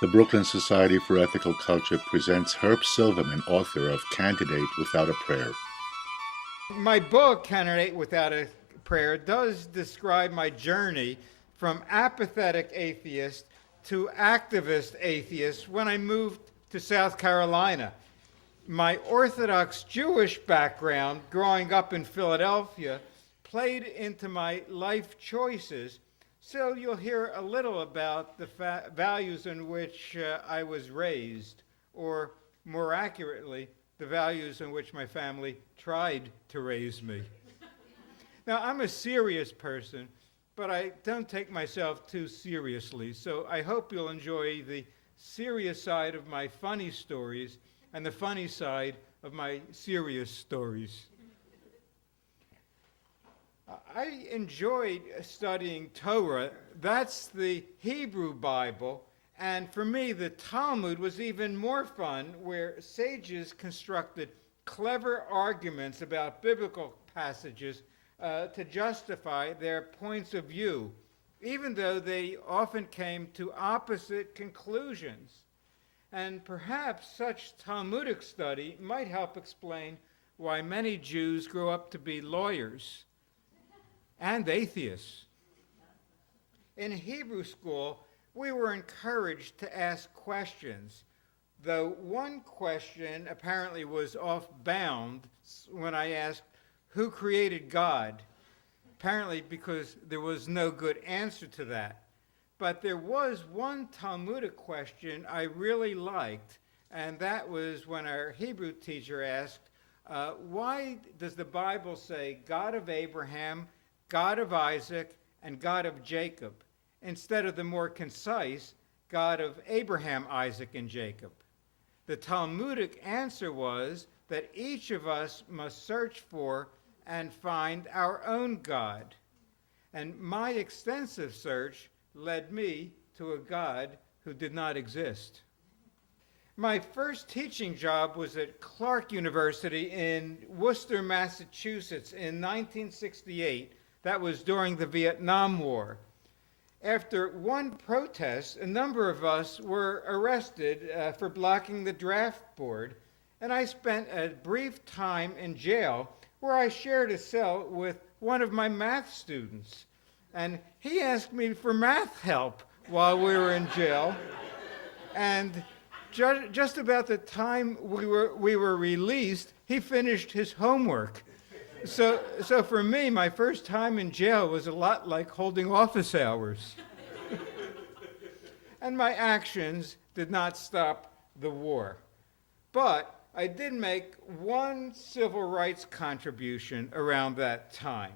The Brooklyn Society for Ethical Culture presents Herb Silverman, author of Candidate Without a Prayer. My book, Candidate Without a Prayer, does describe my journey from apathetic atheist to activist atheist when I moved to South Carolina. My Orthodox Jewish background growing up in Philadelphia played into my life choices, so you'll hear a little about the values in which I was raised, or more accurately, the values in which my family tried to raise me. Now, I'm a serious person, but I don't take myself too seriously, so I hope you'll enjoy the serious side of my funny stories and the funny side of my serious stories. I enjoyed studying Torah. That's the Hebrew Bible. And for me, the Talmud was even more fun, where sages constructed clever arguments about biblical passages to justify their points of view, even though they often came to opposite conclusions. And perhaps such Talmudic study might help explain why many Jews grow up to be lawyers and atheists. In Hebrew school, we were encouraged to ask questions, though one question apparently was off bounds when I asked, "Who created God?" Apparently because there was no good answer to that. But there was one Talmudic question I really liked, and that was when our Hebrew teacher asked, why does the Bible say God of Abraham, God of Isaac, and God of Jacob, instead of the more concise God of Abraham, Isaac, and Jacob? The Talmudic answer was that each of us must search for and find our own God. And my extensive search led me to a God who did not exist. My first teaching job was at Clark University in Worcester, Massachusetts in 1968. That was during the Vietnam War. After one protest, a number of us were arrested for blocking the draft board, and I spent a brief time in jail where I shared a cell with one of my math students. And he asked me for math help while we were in jail. And just about the time we were released, he finished his homework. So for me, my first time in jail was a lot like holding office hours. And my actions did not stop the war. But I did make one civil rights contribution around that time.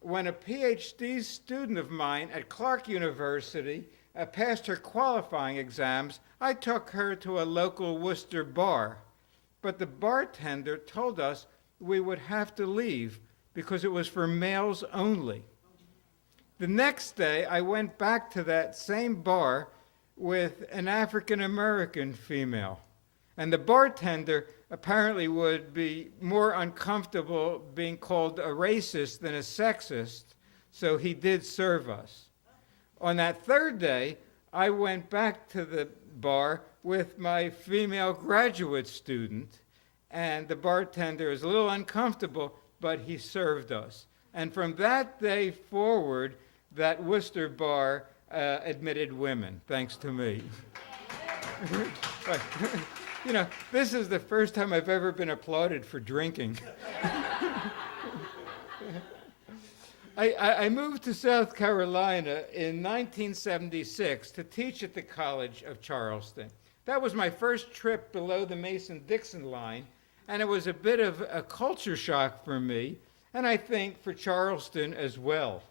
When a PhD student of mine at Clark University passed her qualifying exams, I took her to a local Worcester bar. But the bartender told us we would have to leave because it was for males only. The next day, I went back to that same bar with an African American female. And the bartender apparently would be more uncomfortable being called a racist than a sexist, so he did serve us. On that third day, I went back to the bar with my female graduate student, and the bartender was a little uncomfortable, but he served us. And from that day forward, that Worcester bar admitted women, thanks to me. You know, this is the first time I've ever been applauded for drinking. I moved to South Carolina in 1976 to teach at the College of Charleston. That was my first trip below the Mason-Dixon line, and it was a bit of a culture shock for me, and I think for Charleston as well.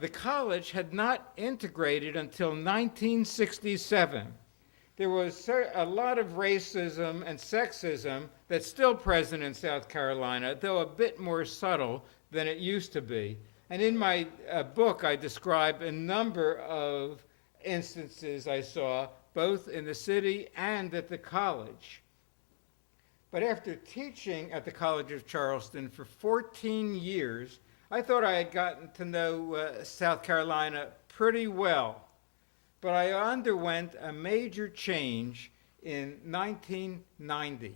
The college had not integrated until 1967. There was a lot of racism and sexism that's still present in South Carolina, though a bit more subtle than it used to be. And in my book, I describe a number of instances I saw, both in the city and at the college. But after teaching at the College of Charleston for 14 years, I thought I had gotten to know South Carolina pretty well. but I underwent a major change in 1990.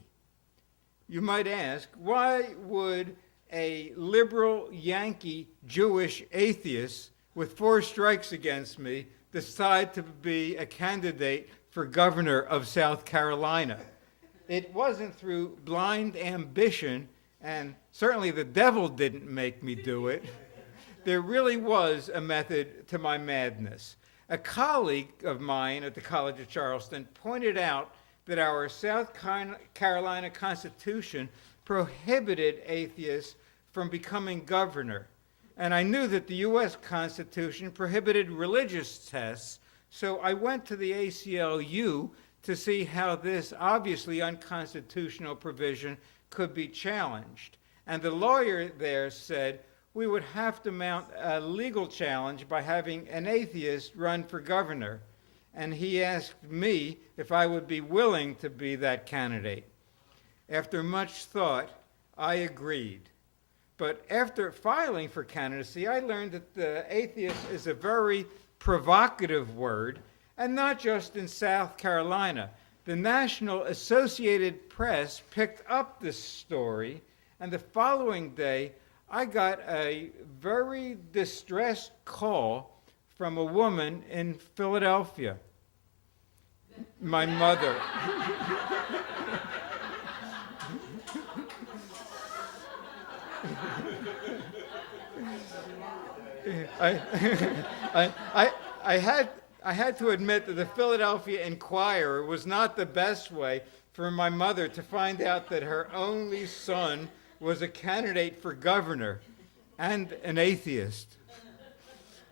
You might ask, why would a liberal Yankee Jewish atheist with 4 strikes against me decide to be a candidate for governor of South Carolina? It wasn't through blind ambition, and certainly the devil didn't make me do it. There really was a method to my madness. A colleague of mine at the College of Charleston pointed out that our South Carolina Constitution prohibited atheists from becoming governor. And I knew that the U.S. Constitution prohibited religious tests, so I went to the ACLU to see how this obviously unconstitutional provision could be challenged. And the lawyer there said, we would have to mount a legal challenge by having an atheist run for governor. And he asked me if I would be willing to be that candidate. After much thought, I agreed. But after filing for candidacy, I learned that the atheist is a very provocative word, and not just in South Carolina. The National Associated Press picked up this story, and the following day, I got a very distressed call from a woman in Philadelphia. My mother. I had to admit that the Philadelphia Inquirer was not the best way for my mother to find out that her only son was a candidate for governor and an atheist.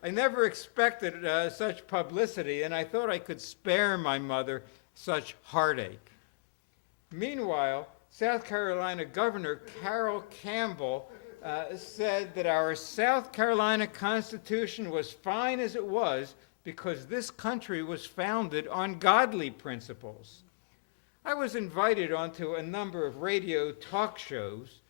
I never expected such publicity, and I thought I could spare my mother such heartache. Meanwhile, South Carolina Governor Carroll Campbell said that our South Carolina Constitution was fine as it was because this country was founded on godly principles. I was invited onto a number of radio talk shows.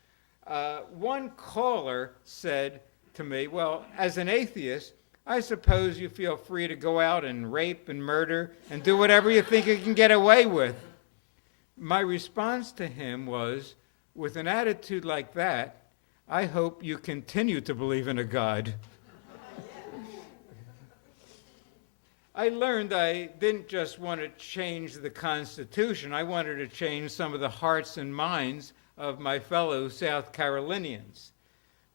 One caller said to me, well, as an atheist, I suppose you feel free to go out and rape and murder and do whatever you think you can get away with. My response to him was, with an attitude like that, I hope you continue to believe in a God. I learned I didn't just want to change the Constitution, I wanted to change some of the hearts and minds of my fellow South Carolinians.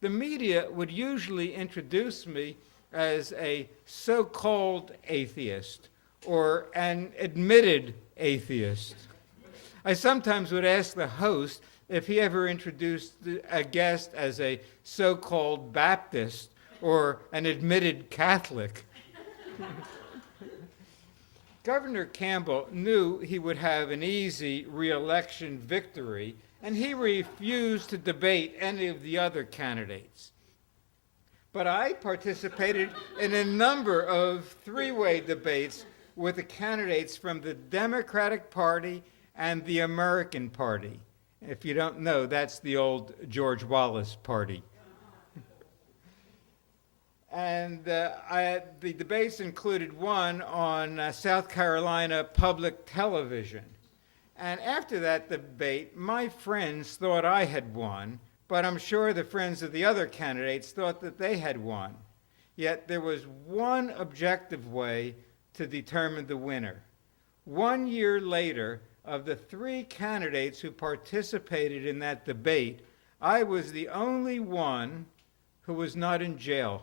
The media would usually introduce me as a so-called atheist or an admitted atheist. I sometimes would ask the host if he ever introduced a guest as a so-called Baptist or an admitted Catholic. Governor Campbell knew he would have an easy re-election victory, and he refused to debate any of the other candidates. But I participated in a number of three-way debates with the candidates from the Democratic Party and the American Party. If you don't know, that's the old George Wallace Party. And the debates included one on South Carolina public television. And after that debate, my friends thought I had won, but I'm sure the friends of the other candidates thought that they had won. Yet there was one objective way to determine the winner. 1 year later, of the 3 candidates who participated in that debate, I was the only one who was not in jail.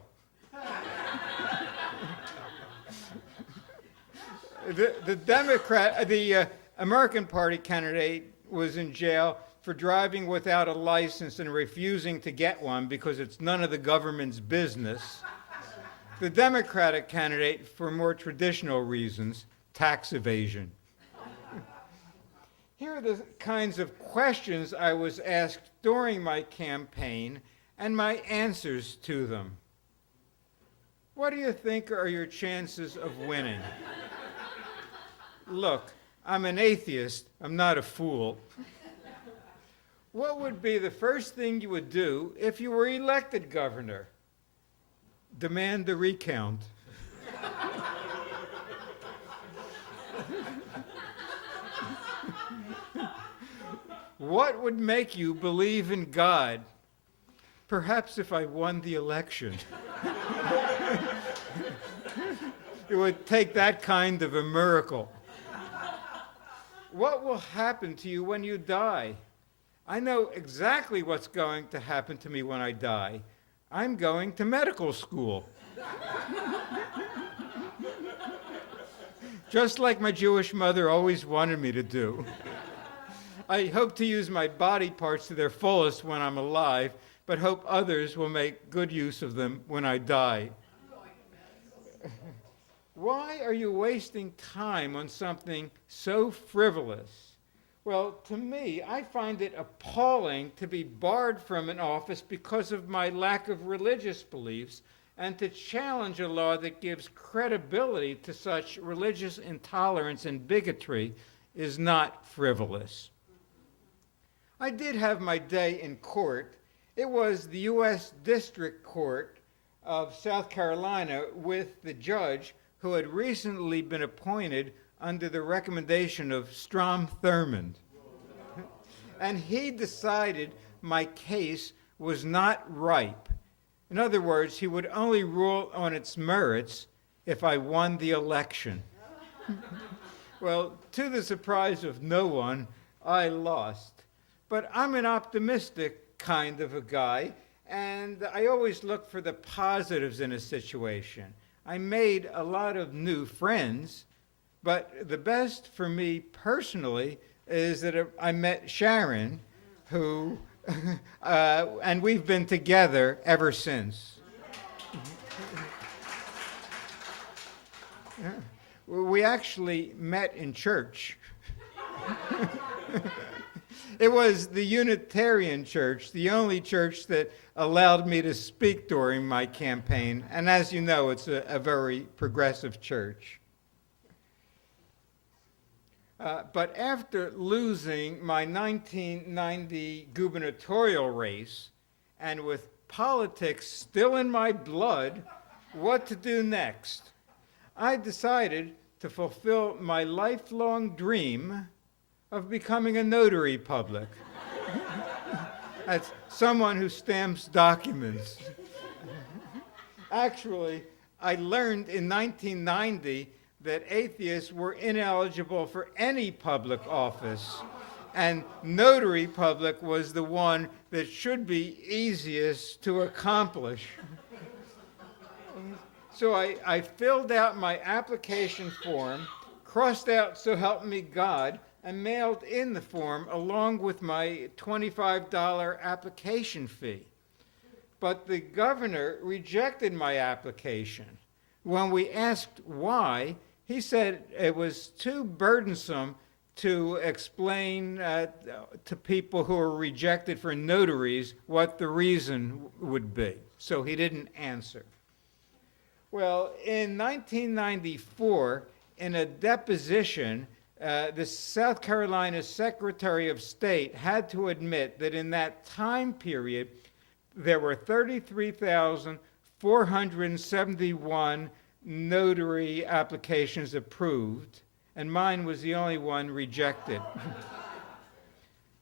The American Party candidate was in jail for driving without a license and refusing to get one because it's none of the government's business. The Democratic candidate, for more traditional reasons, tax evasion. Here are the kinds of questions I was asked during my campaign and my answers to them. What do you think are your chances of winning? Look, I'm an atheist. I'm not a fool. What would be the first thing you would do if you were elected governor? Demand a recount. What would make you believe in God? Perhaps if I won the election. It would take that kind of a miracle. What will happen to you when you die? I know exactly what's going to happen to me when I die. I'm going to medical school. Just like my Jewish mother always wanted me to do. I hope to use my body parts to their fullest when I'm alive, but hope others will make good use of them when I die. Why are you wasting time on something so frivolous? Well, to me, I find it appalling to be barred from an office because of my lack of religious beliefs, and to challenge a law that gives credibility to such religious intolerance and bigotry is not frivolous. I did have my day in court. It was the U.S. District Court of South Carolina with the judge who had recently been appointed under the recommendation of Strom Thurmond. And he decided my case was not ripe. In other words, he would only rule on its merits if I won the election. Well, to the surprise of no one, I lost. But I'm an optimistic kind of a guy, and I always look for the positives in a situation. I made a lot of new friends, but the best for me personally is that I met Sharon, who, and we've been together ever since. We actually met in church. It was the Unitarian Church, the only church that allowed me to speak during my campaign. And as you know, it's a very progressive church. But after losing my 1990 gubernatorial race, and with politics still in my blood, what to do next? I decided to fulfill my lifelong dream of becoming a notary public. That's someone who stamps documents. Actually, I learned in 1990 that atheists were ineligible for any public office, and Notary Public was the one that should be easiest to accomplish. So I filled out my application form, crossed out "So help me God," and mailed in the form along with my $25 application fee. But the governor rejected my application. When we asked why, he said it was too burdensome to explain to people who are rejected for notaries what the reason would be. So he didn't answer. Well, in 1994, in a deposition, the South Carolina Secretary of State had to admit that in that time period, there were 33,471 notary applications approved, and mine was the only one rejected.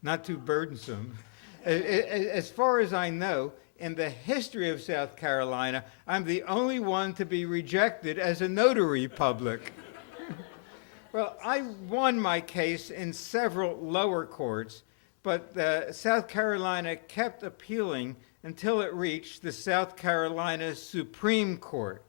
Not too burdensome. As far as I know, in the history of South Carolina, I'm the only one to be rejected as a notary public. Well, I won my case in several lower courts, but South Carolina kept appealing until it reached the South Carolina Supreme Court.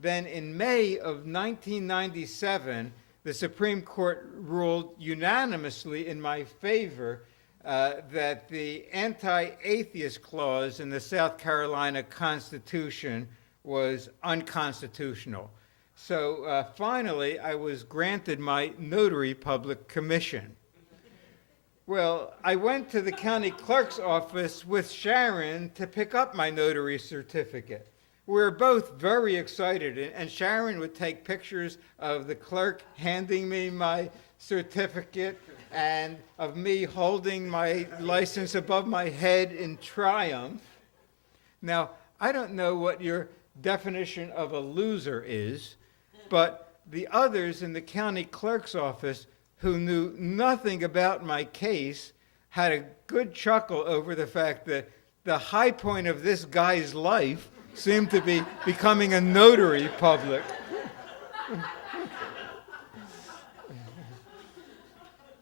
Then in May of 1997, the Supreme Court ruled unanimously in my favor that the anti-atheist clause in the South Carolina Constitution was unconstitutional. So finally, I was granted my Notary Public commission. Well, I went to the county clerk's office with Sharon to pick up my notary certificate. We were both very excited, and Sharon would take pictures of the clerk handing me my certificate and of me holding my license above my head in triumph. Now, I don't know what your definition of a loser is, but the others in the county clerk's office who knew nothing about my case had a good chuckle over the fact that the high point of this guy's life seemed to be becoming a notary public.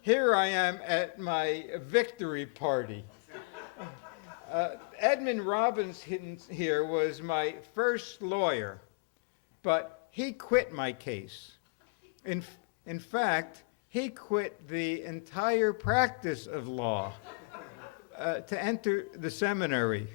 Here I am at my victory party. Edmund Robinson here was my first lawyer, but he quit my case. In fact, he quit the entire practice of law to enter the seminary.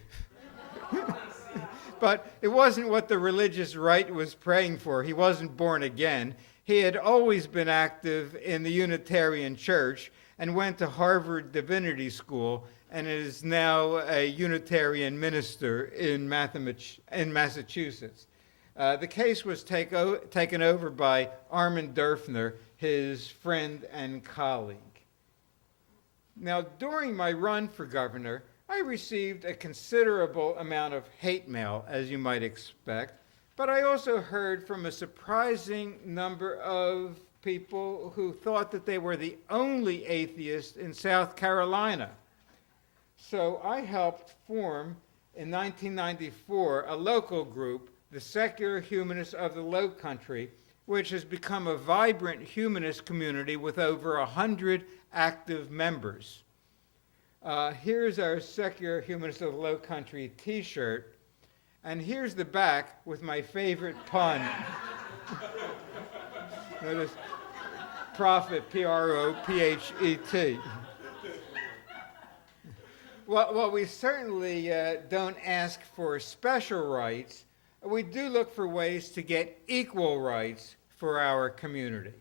But it wasn't what the religious right was praying for. He wasn't born again. He had always been active in the Unitarian Church and went to Harvard Divinity School and is now a Unitarian minister in Massachusetts. The case was taken over by Armand Durfner, his friend and colleague. Now, during my run for governor, I received a considerable amount of hate mail, as you might expect, but I also heard from a surprising number of people who thought that they were the only atheist in South Carolina. So I helped form, in 1994, a local group, the Secular Humanists of the Low Country, which has become a vibrant humanist community with over 100 active members. Here's our Secular Humanists of the Low Country t-shirt, and here's the back with my favorite pun. Notice prophet, P-R-O-P-H-E-T. Well, we certainly don't ask for special rights. We do look for ways to get equal rights for our community.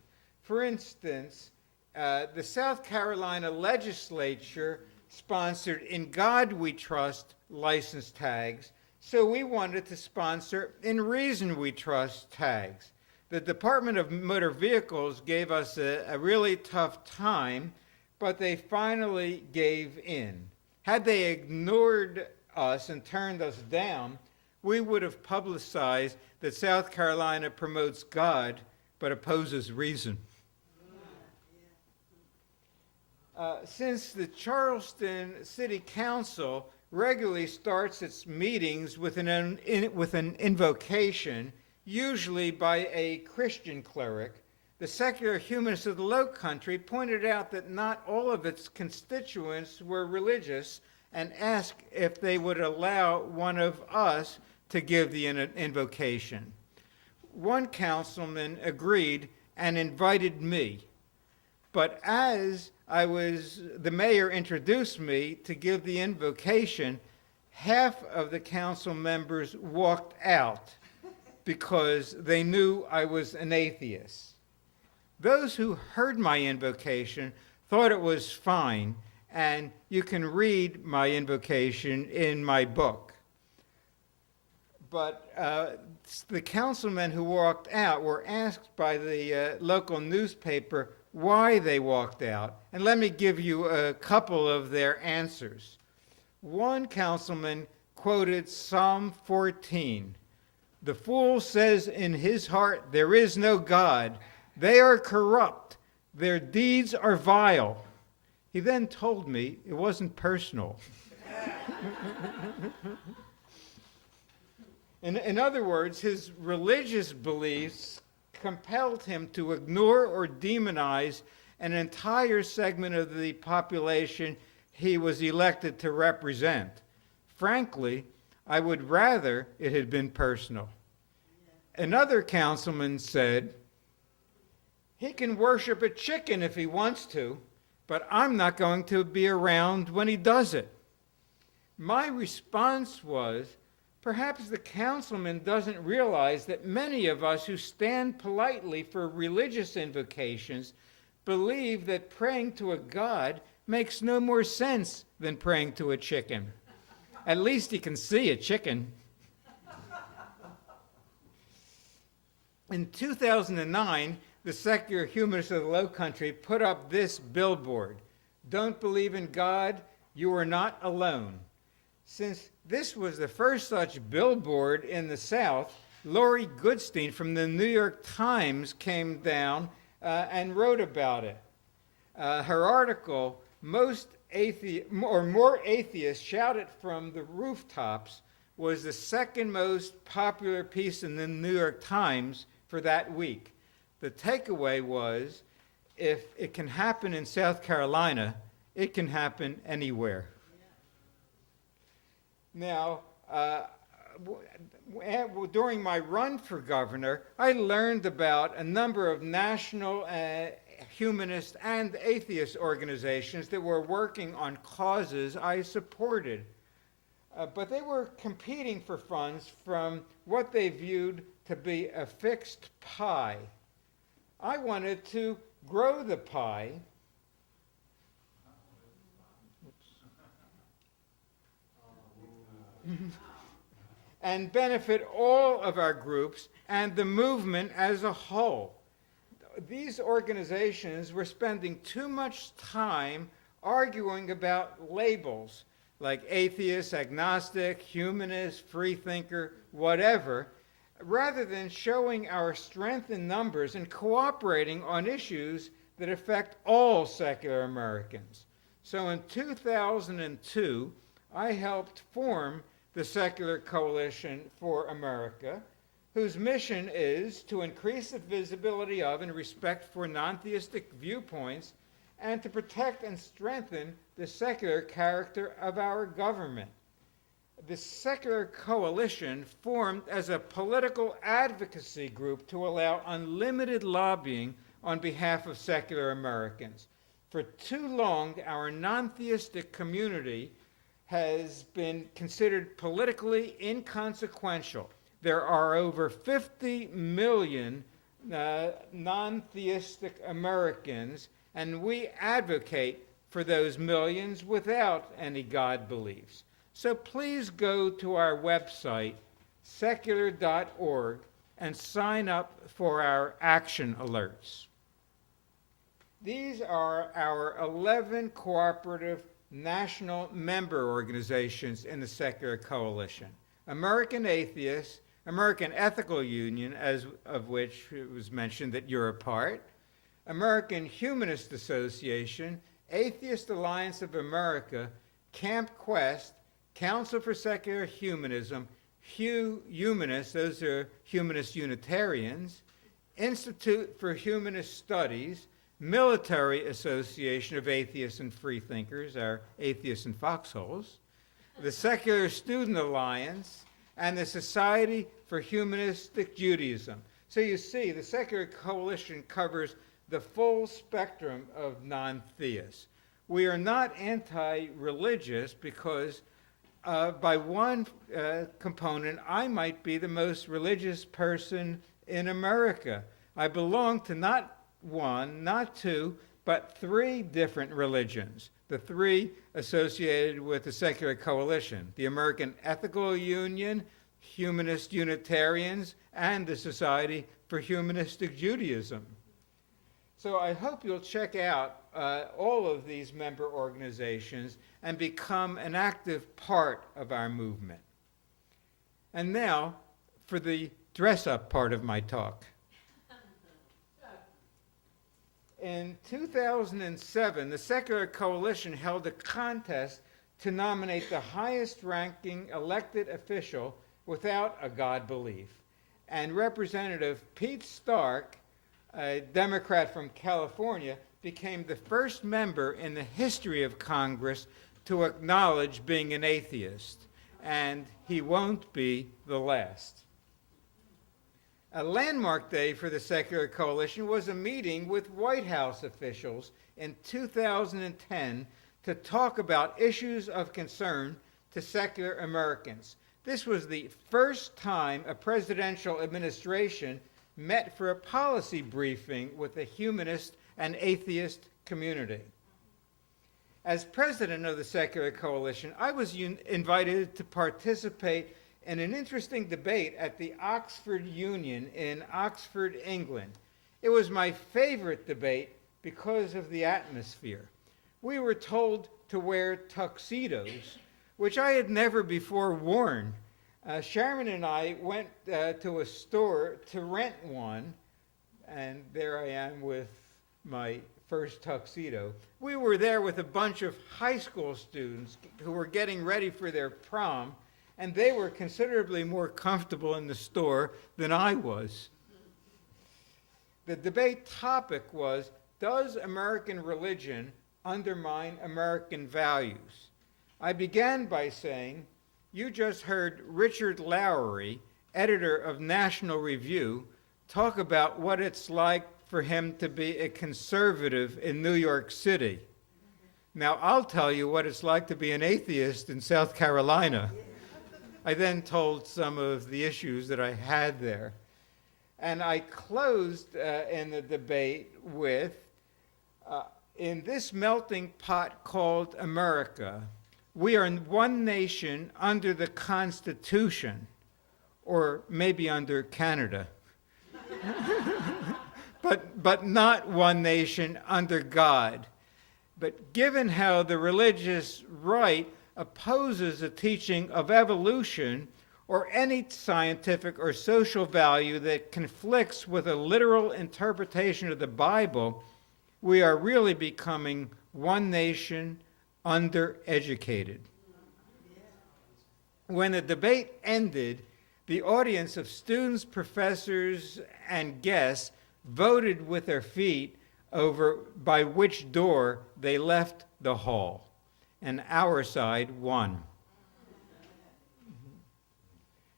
For instance, the South Carolina legislature sponsored In God We Trust license tags, so we wanted to sponsor In Reason We Trust tags. The Department of Motor Vehicles gave us a really tough time, but they finally gave in. Had they ignored us and turned us down, we would have publicized that South Carolina promotes God but opposes reason. Since the Charleston City Council regularly starts its meetings with an invocation, usually by a Christian cleric, the Secular Humanists of the Low Country pointed out that not all of its constituents were religious and asked if they would allow one of us to give the invocation. One councilman agreed and invited me, but as the mayor introduced me to give the invocation, half of the council members walked out because they knew I was an atheist. Those who heard my invocation thought it was fine, and you can read my invocation in my book. But the councilmen who walked out were asked by the local newspaper why they walked out. And let me give you a couple of their answers. One councilman quoted Psalm 14. "The fool says in his heart, there is no God. They are corrupt. Their deeds are vile." He then told me it wasn't personal. In other words, his religious beliefs compelled him to ignore or demonize an entire segment of the population he was elected to represent. Frankly, I would rather it had been personal. Another councilman said, "He can worship a chicken if he wants to, but I'm not going to be around when he does it." My response was, perhaps the councilman doesn't realize that many of us who stand politely for religious invocations believe that praying to a God makes no more sense than praying to a chicken. At least he can see a chicken. In 2009, the Secular Humanists of the Low Country put up this billboard: "Don't believe in God, you are not alone." Since this was the first such billboard in the South, Lori Goodstein from the New York Times came down and wrote about it. Her article, More Atheists Shout It from the Rooftops, was the second most popular piece in the New York Times for that week. The takeaway was, if it can happen in South Carolina, it can happen anywhere. Now, during my run for governor, I learned about a number of national humanist and atheist organizations that were working on causes I supported. But they were competing for funds from what they viewed to be a fixed pie. I wanted to grow the pie. And benefit all of our groups and the movement as a whole. These organizations were spending too much time arguing about labels like atheist, agnostic, humanist, freethinker, whatever, rather than showing our strength in numbers and cooperating on issues that affect all secular Americans. So in 2002, I helped form the Secular Coalition for America, whose mission is to increase the visibility of and respect for non-theistic viewpoints and to protect and strengthen the secular character of our government. The Secular Coalition formed as a political advocacy group to allow unlimited lobbying on behalf of secular Americans. For too long, our non-theistic community has been considered politically inconsequential. There are over 50 million non-theistic Americans, and we advocate for those millions without any God beliefs. So please go to our website, secular.org, and sign up for our action alerts. These are our 11 cooperative national member organizations in the Secular Coalition: American Atheists, American Ethical Union, of which it was mentioned that you're a part, American Humanist Association, Atheist Alliance of America, Camp Quest, Council for Secular Humanism, Humanists, those are Humanist Unitarians, Institute for Humanist Studies, Military Association of Atheists and Freethinkers, our Atheists and Foxholes, the Secular Student Alliance, and the Society for Humanistic Judaism. So you see, the Secular Coalition covers the full spectrum of non-theists. We are not anti-religious because by one component, I might be the most religious person in America. I belong to not one, not two, but three different religions, the three associated with the Secular Coalition: the American Ethical Union, Humanist Unitarians, and the Society for Humanistic Judaism. So I hope you'll check out all of these member organizations and become an active part of our movement. And now for the dress-up part of my talk. In 2007, the Secular Coalition held a contest to nominate the highest-ranking elected official without a God belief. And Representative Pete Stark, a Democrat from California, became the first member in the history of Congress to acknowledge being an atheist. And he won't be the last. A landmark day for the Secular Coalition was a meeting with White House officials in 2010 to talk about issues of concern to secular Americans. This was the first time a presidential administration met for a policy briefing with the humanist and atheist community. As president of the Secular Coalition, I was invited to participate in an interesting debate at the Oxford Union in Oxford, England. It was my favorite debate because of the atmosphere. We were told to wear tuxedos, which I had never before worn, Sharon and I went to a store to rent one, and there I am with my first tuxedo. We were there with a bunch of high school students who were getting ready for their prom, and they were considerably more comfortable in the store than I was. The debate topic was, does American religion undermine American values? I began by saying, you just heard Richard Lowery, editor of National Review, talk about what it's like for him to be a conservative in New York City. Now, I'll tell you what it's like to be an atheist in South Carolina. I then told some of the issues that I had there. And I closed in the debate with, in this melting pot called America, we are one nation under the Constitution, or maybe under Canada, but not one nation under God. But given how the religious right opposes the teaching of evolution or any scientific or social value that conflicts with a literal interpretation of the Bible, we are really becoming one nation undereducated. When the debate ended, the audience of students, professors, and guests voted with their feet over by which door they left the hall, and our side won.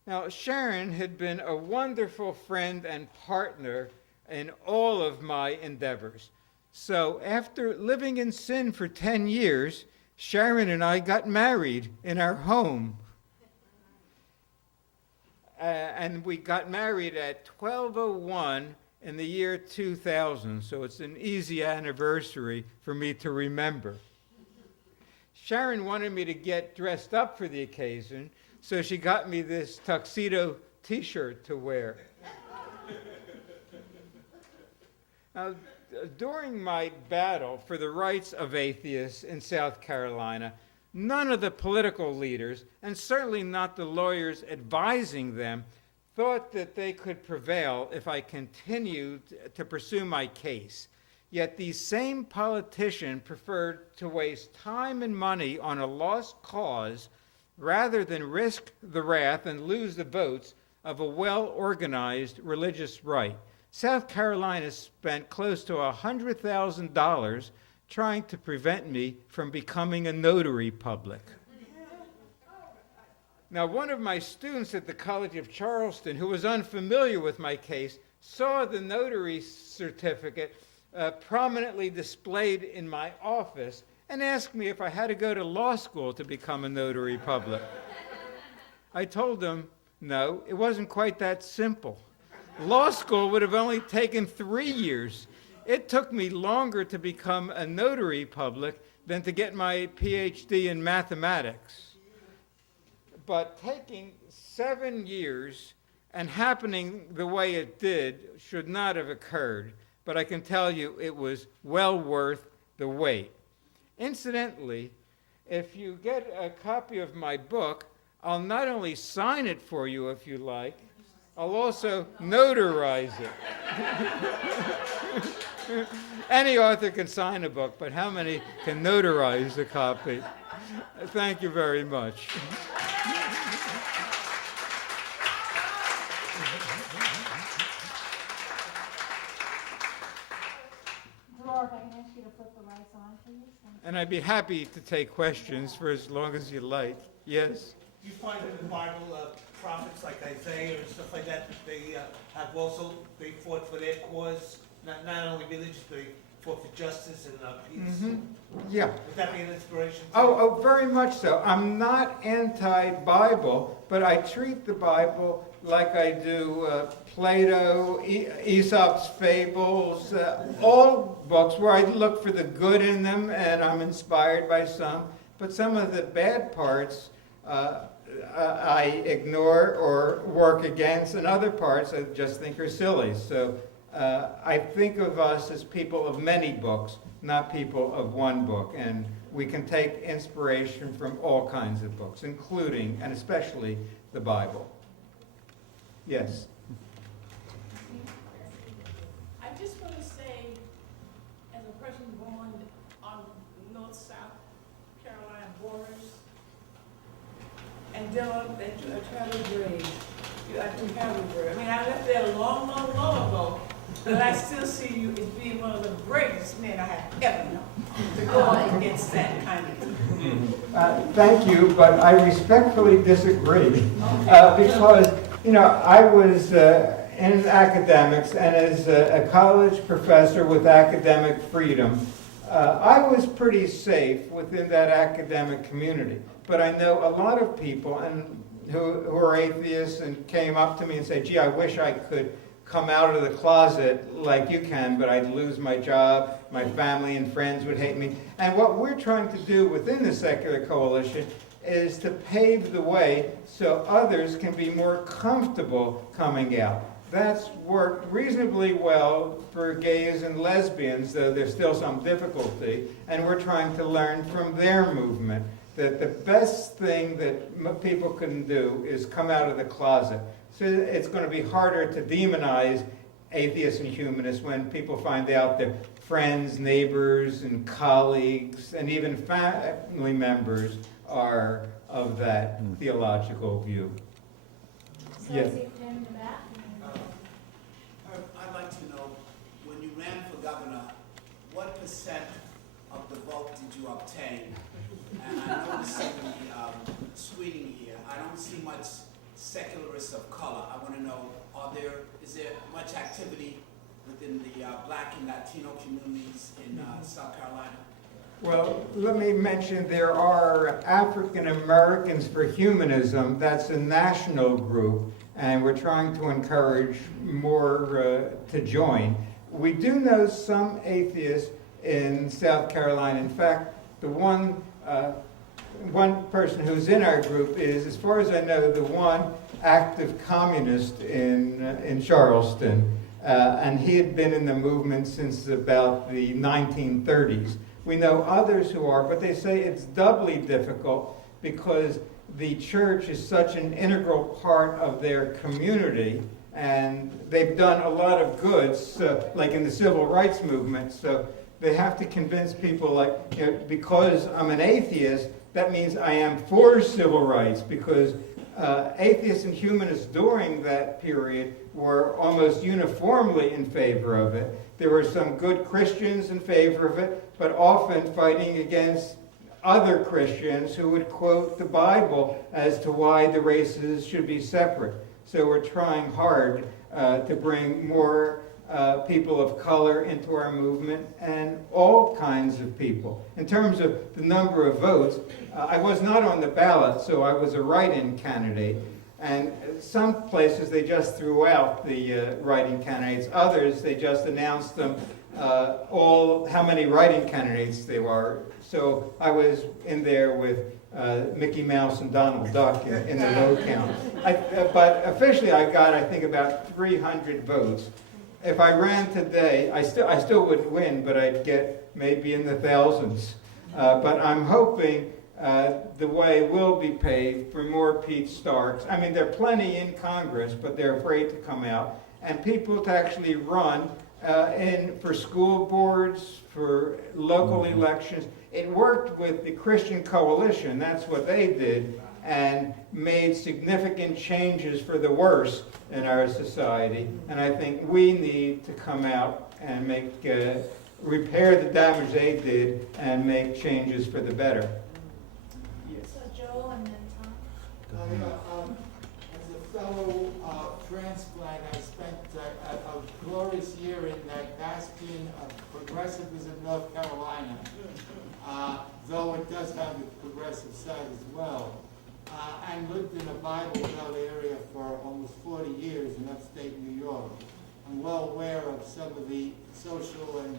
Now, Sharon had been a wonderful friend and partner in all of my endeavors. So after living in sin for 10 years, Sharon and I got married in our home. And we got married at 12:01 in the year 2000, so it's an easy anniversary for me to remember. Sharon wanted me to get dressed up for the occasion, so she got me this tuxedo t-shirt to wear. Now, during my battle for the rights of atheists in South Carolina, none of the political leaders, and certainly not the lawyers advising them, thought that they could prevail if I continued to pursue my case. Yet these same politicians preferred to waste time and money on a lost cause rather than risk the wrath and lose the votes of a well-organized religious right. South Carolina spent close to $100,000 trying to prevent me from becoming a notary public. Now, one of my students at the College of Charleston, who was unfamiliar with my case, saw the notary certificate prominently displayed in my office and asked me if I had to go to law school to become a notary public. I told him, no, it wasn't quite that simple. Law school would have only taken 3 years. It took me longer to become a notary public than to get my PhD in mathematics. But taking 7 years and happening the way it did should not have occurred, but I can tell you it was well worth the wait. Incidentally, if you get a copy of my book, I'll not only sign it for you if you like, I'll also notarize it. Any author can sign a book, but how many can notarize a copy? Thank you very much. Drawer, if I can ask you to put the lights on, please. And I'd be happy to take questions for as long as you like. Yes? Do you find in the Bible prophets like Isaiah and stuff like that, they they fought for their cause, not only religious, but they fought for justice and peace? Mm-hmm. Yeah. Would that be an inspiration to you? Oh, very much so. I'm not anti-Bible, but I treat the Bible like I do Plato, Aesop's fables, all books where I look for the good in them, and I'm inspired by some. But some of the bad parts I ignore or work against, and other parts I just think are silly. So I think of us as people of many books, not people of one book. And we can take inspiration from all kinds of books, including and especially the Bible. Yes. I just want to say, as a person born on North-South Carolina borders, and Dylan, that you are traveling brave. You are traveling brave. I mean, I left there a long, long, long ago, but I still see you as being one of the bravest men I have ever known to go up against that kind of thing. Thank you, but I respectfully disagree. Because, you know, I was in academics, and as a college professor with academic freedom, I was pretty safe within that academic community. But I know a lot of people who are atheists and came up to me and say, gee, I wish I could come out of the closet like you can, but I'd lose my job, my family and friends would hate me. And what we're trying to do within the Secular Coalition is to pave the way so others can be more comfortable coming out. That's worked reasonably well for gays and lesbians, though there's still some difficulty, and we're trying to learn from their movement that the best thing that people can do is come out of the closet. So it's going to be harder to demonize atheists and humanists when people find out that friends, neighbors, and colleagues, and even family members are of that theological view. So Yes. is it in the back? I'd like to know, when you ran for governor, what percent of the vote did you obtain? And I noticed in the screening here, I don't see much secularists of color. I want to know, is there much activity within the Black and Latino communities in South Carolina? Well, let me mention there are African Americans for Humanism. That's a national group, and we're trying to encourage more to join. We do know some atheists in South Carolina. In fact, the one person who's in our group is, as far as I know, the one active communist in Charleston, and he had been in the movement since about the 1930s. We know others who are, but they say it's doubly difficult because the church is such an integral part of their community, and they've done a lot of good, like in the civil rights movement. So they have to convince people, like, you know, because I'm an atheist, that means I am for civil rights, because atheists and humanists during that period were almost uniformly in favor of it. There were some good Christians in favor of it, but often fighting against other Christians who would quote the Bible as to why the races should be separate. So we're trying hard to bring more people of color into our movement, and all kinds of people. In terms of the number of votes, I was not on the ballot, so I was a write-in candidate. And some places they just threw out the write-in candidates. Others, they just announced them how many write-in candidates there were. So I was in there with Mickey Mouse and Donald Duck in the vote count. But officially I got, I think, about 300 votes. If I ran today, I still wouldn't win, but I'd get maybe in the thousands. But I'm hoping the way will be paved for more Pete Starks. I mean, there are plenty in Congress, but they're afraid to come out. And people to actually run for school boards, for local elections. It worked with the Christian Coalition. That's what they did, and made significant changes for the worse in our society. And I think we need to come out and repair the damage they did and make changes for the better. So Joel and then Tom. As a fellow transplant, I spent a glorious year in that bastion of progressivism, North Carolina, though it does have the progressive side as well. And lived in a Bible Belt area for almost 40 years in upstate New York. I'm well aware of some of the social and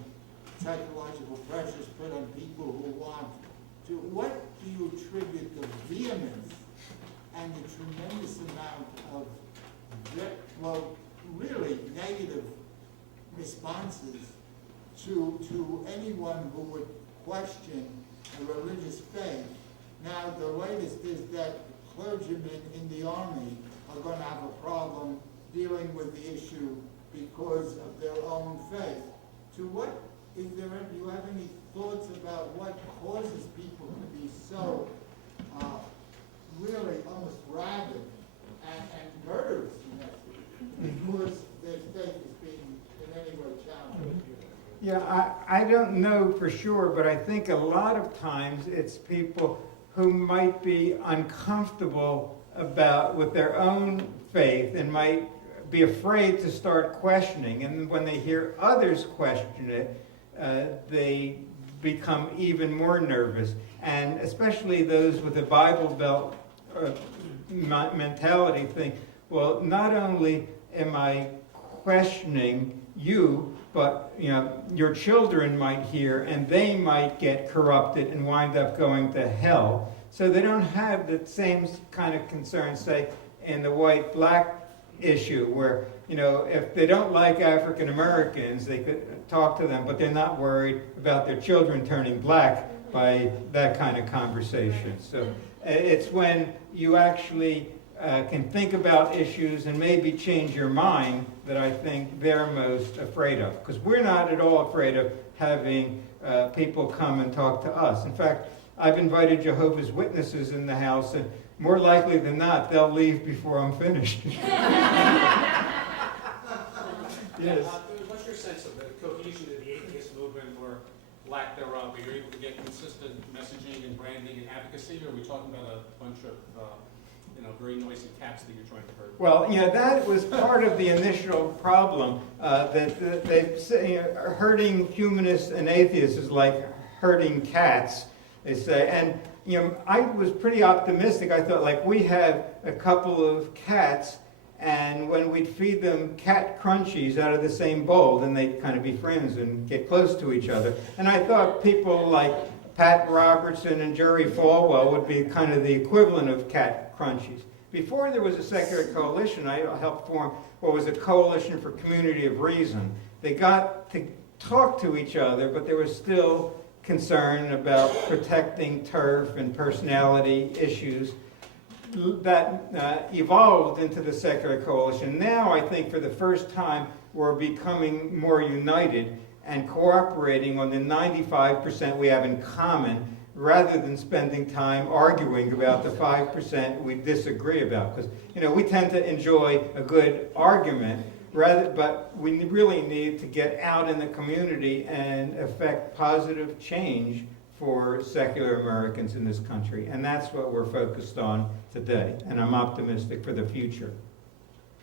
psychological pressures put on people who want to. What do you attribute the vehemence and the tremendous amount of, really negative responses to anyone who would question a religious faith? Now, the latest is that clergymen in the army are going to have a problem dealing with the issue because of their own faith. To what, is there, do you have any thoughts about what causes people to be so really almost rabid and murderous in that because their faith is being in any way challenged? Yeah, I don't know for sure, but I think a lot of times it's people who might be uncomfortable with their own faith and might be afraid to start questioning. And when they hear others question it, they become even more nervous. And especially those with the Bible Belt mentality think, well, not only am I questioning you, but your children might hear and they might get corrupted and wind up going to hell. So they don't have the same kind of concern, say, in the white-black issue, where if they don't like African Americans, they could talk to them, but they're not worried about their children turning black by that kind of conversation. So it's when you actually can think about issues and maybe change your mind that I think they're most afraid of. Because we're not at all afraid of having people come and talk to us. In fact, I've invited Jehovah's Witnesses in the house, and more likely than not, they'll leave before I'm finished. Yes. What's your sense of the cohesion of the atheist movement or lack thereof? Are you able to get consistent messaging and branding and advocacy, or are we talking about a bunch of very noisy cats that you're trying to hurt? Well, that was part of the initial problem, that they say hurting humanists and atheists is like hurting cats, they say. And I was pretty optimistic. I thought, we have a couple of cats, and when we'd feed them cat crunchies out of the same bowl, then they'd kind of be friends and get close to each other. And I thought people like Pat Robertson and Jerry Falwell would be kind of the equivalent of cat crunchies. Before there was a secular coalition, I helped form what was a coalition for community of reason. They got to talk to each other, but there was still concern about protecting turf and personality issues that evolved into the secular coalition. Now I think for the first time we're becoming more united and cooperating on the 95% we have in common, rather than spending time arguing about the 5% we disagree about. Because we tend to enjoy a good argument, but we really need to get out in the community and affect positive change for secular Americans in this country. And that's what we're focused on today. And I'm optimistic for the future.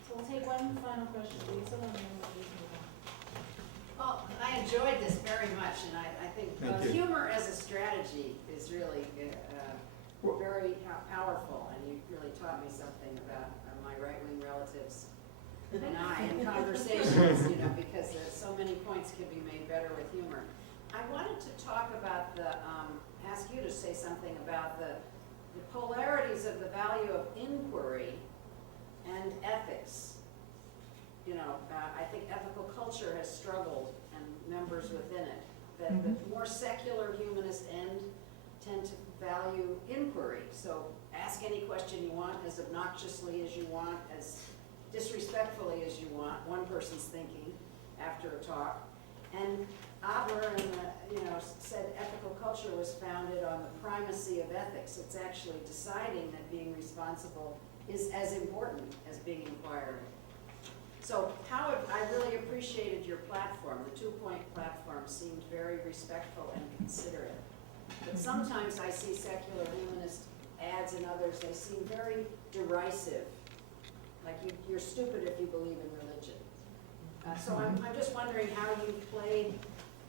So we'll take one final question, Lisa, and then we'll move on. Well, I enjoyed this very much, and I think Thank you. humor as a strategy is really very powerful, and you really taught me something about my right-wing relatives and I in conversations, because so many points can be made better with humor. I wanted to talk about ask you to say something about the polarities of the value of inquiry and ethics. I think ethical culture has struggled, and members within it, that the more secular humanist end tend to value inquiry. So ask any question you want, as obnoxiously as you want, as disrespectfully as you want. One person's thinking after a talk. And Adler said ethical culture was founded on the primacy of ethics. It's actually deciding that being responsible is as important as being inquiring. So I really appreciated your platform. The 2-point platform seemed very respectful and considerate. But sometimes I see secular humanist ads and others, they seem very derisive. Like you're stupid if you believe in religion. So I'm just wondering how you played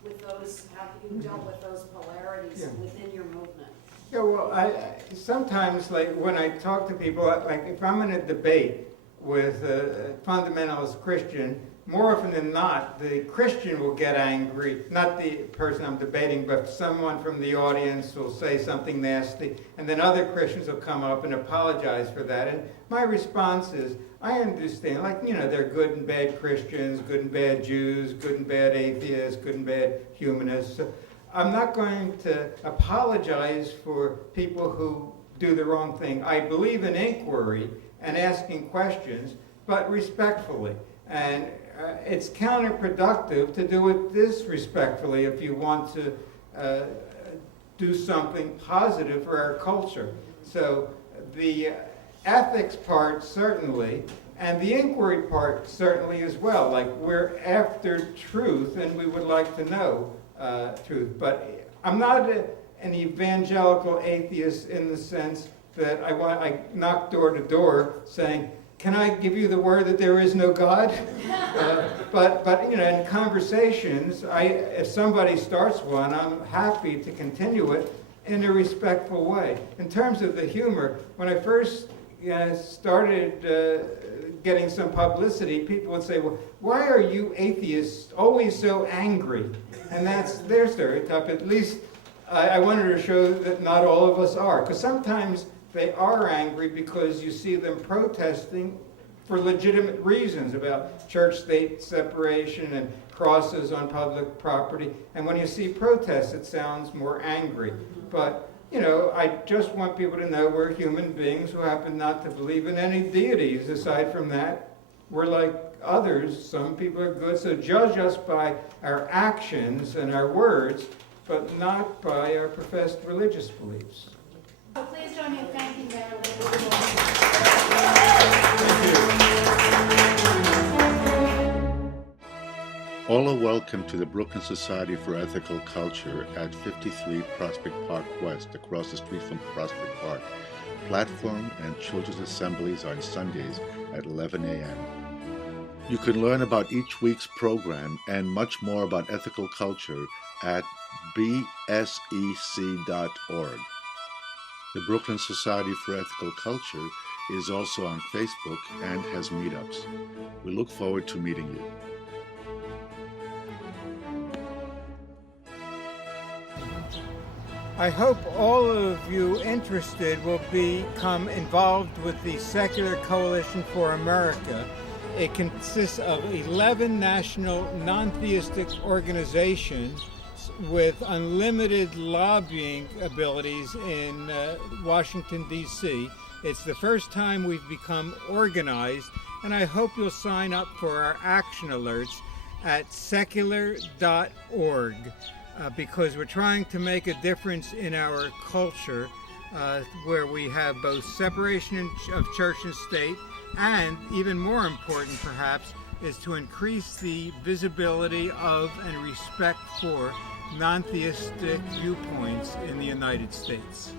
with those, how you dealt with those polarities within your movement. Yeah, well, I sometimes, when I talk to people, if I'm in a debate with a fundamentalist Christian, more often than not, the Christian will get angry, not the person I'm debating, but someone from the audience will say something nasty, and then other Christians will come up and apologize for that. And my response is, I understand, there are good and bad Christians, good and bad Jews, good and bad atheists, good and bad humanists. So I'm not going to apologize for people who do the wrong thing. I believe in inquiry and asking questions, but respectfully. And it's counterproductive to do it disrespectfully if you want to do something positive for our culture. So the ethics part, certainly, and the inquiry part, certainly as well. Like, we're after truth, and we would like to know truth. But I'm not an evangelical atheist in the sense that I knock door to door saying, can I give you the word that there is no God? But you know, in conversations, if somebody starts one, I'm happy to continue it in a respectful way. In terms of the humor, when I first started getting some publicity, people would say, well, why are you atheists always so angry? And that's their stereotype. At least I wanted to show that not all of us are. Because sometimes they are angry because you see them protesting for legitimate reasons about church-state separation and crosses on public property. And when you see protests, it sounds more angry. But, you know, I just want people to know we're human beings who happen not to believe in any deities. Aside from that, we're like others. Some people are good. So judge us by our actions and our words, but not by our professed religious beliefs. So please join me in thanking Mayor All are welcome to the Brooklyn Society for Ethical Culture at 53 Prospect Park West, across the street from Prospect Park. Platform and children's assemblies on Sundays at 11 a.m. You can learn about each week's program and much more about ethical culture at bsec.org. The Brooklyn Society for Ethical Culture is also on Facebook and has meetups. We look forward to meeting you. I hope all of you interested will become involved with the Secular Coalition for America. It consists of 11 national non-theistic organizations with unlimited lobbying abilities in Washington, D.C. It's the first time we've become organized, and I hope you'll sign up for our action alerts at secular.org because we're trying to make a difference in our culture where we have both separation of church and state, and even more important perhaps is to increase the visibility of and respect for non-theistic viewpoints in the United States.